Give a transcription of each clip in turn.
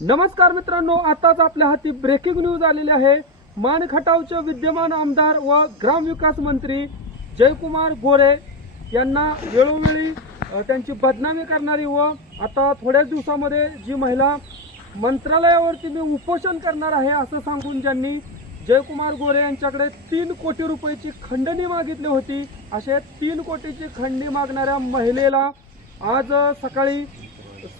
नमस्कार मित्रांनो आताच आपल्या हाती ब्रेकिंग न्यूज आलेली आहे. मान खटावचे विद्यमान आमदार व ग्रामविकास मंत्री जयकुमार गोरे यांना वेळोवेळी त्यांची बदनामी करणारी व आता थोड्याच दिवसामध्ये जी महिला मंत्रालयावरती मी उपोषण करणार आहे असं सांगून ज्यांनी जयकुमार गोरे यांच्याकडे तीन कोटी रुपयाची खंडणी मागितली होती असे तीन कोटीची खंडणी मागणाऱ्या महिलेला आज सकाळी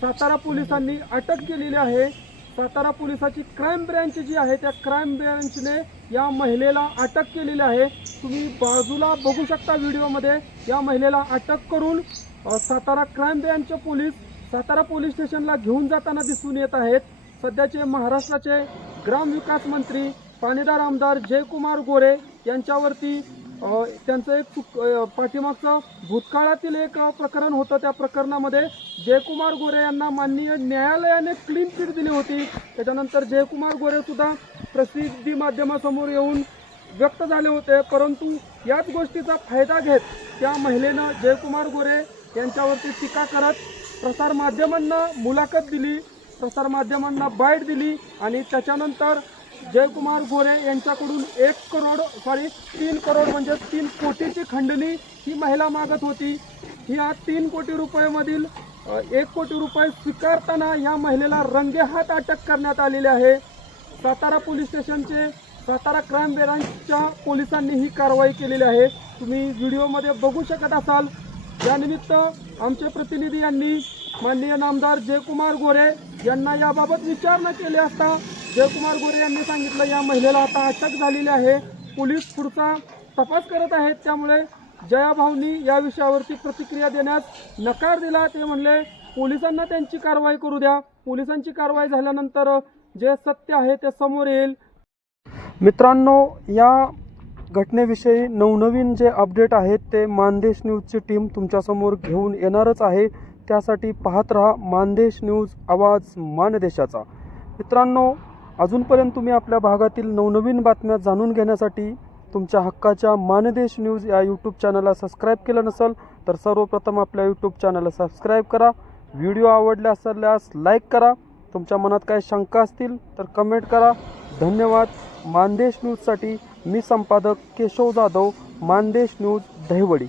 सातारा पोलिसांनी अटक केलेली आहे. सातारा पोलिसाची क्राईम ब्रँच जी आहे त्या क्राईम ब्रँचने या महिलेला अटक केलेली आहे. तुम्ही बाजूला बघू शकता व्हिडिओमध्ये या महिलेला अटक करून सातारा क्राईम ब्रँचचे पोलीस सातारा पोलीस स्टेशनला घेऊन जाताना दिसून येत आहेत. सध्याचे महाराष्ट्राचे ग्रामविकास मंत्री पाणीदार आमदार जयकुमार गोरे यांच्यावरती त्यांचं एक चुक पाठीमागचं भूतकाळातील एक प्रकरण होतं. त्या प्रकरणामध्ये जयकुमार गोरे यांना माननीय न्यायालयाने क्लीन चिट दिली होती. त्याच्यानंतर जयकुमार गोरे सुद्धा प्रसिद्धी माध्यमासमोर येऊन व्यक्त झाले होते. परंतु याच गोष्टीचा फायदा घेत त्या महिलेनं जयकुमार गोरे यांच्यावरती टीका करत प्रसारमाध्यमांना मुलाखत दिली प्रसारमाध्यमांना बाईट दिली आणि त्याच्यानंतर जयकुमार गोरे यांच्याकडून एक करोड सॉरी तीन करोड म्हणजे तीन कोटीची खंडणी ही महिला मागत होती. ह्या तीन कोटी रुपयामधील एक कोटी रुपये स्वीकारताना या महिलेला रंगेहात अटक करण्यात आलेली आहे. सातारा पोलीस स्टेशनचे सातारा क्राईम ब्रँचच्या पोलिसांनी ही कारवाई केलेली आहे. तुम्ही व्हिडिओमध्ये बघू शकत असाल. यानिमित्त आमचे प्रतिनिधी यांनी माननीय नामदार जयकुमार गोरे यांना याबाबत विचारणा केली असता जयकुमार गोरे यांनी सांगितलं या महिलेला आता अटक झालेली आहे. पोलीस पुढचा तपास करत आहेत. त्यामुळे जयाभाऊनी या विषयावरती प्रतिक्रिया देण्यास नकार दिला. ते म्हणले पोलिसांना त्यांची कारवाई करू द्या. पोलिसांची कारवाई झाल्यानंतर जे सत्य आहे ते समोर येईल. मित्रांनो या घटनेविषयी नवनवीन जे अपडेट आहेत ते मानदेश न्यूजची टीम तुमच्यासमोर घेऊन येणारच आहे. त्यासाठी पाहत राहा मानदेश न्यूज आवाज मानदेशाचा. मित्रांनो अजूनपर्यंत तुम्ही आपल्या भागातील नवनवीन बातम्या जाणून घेण्यासाठी तुमच्या हक्काच्या मानदेश न्यूज या यूट्यूब चॅनलला सबस्क्राईब केलं नसेल तर सर्वप्रथम आपल्या यूट्यूब चॅनलला सबस्क्राईब करा. व्हिडिओ आवडले असल्यास लाईक करा. तुमच्या मनात काही शंका असतील तर कमेंट करा. धन्यवाद. मानदेश न्यूजसाठी मी संपादक केशव जाधव मानदेश न्यूज दहिवडी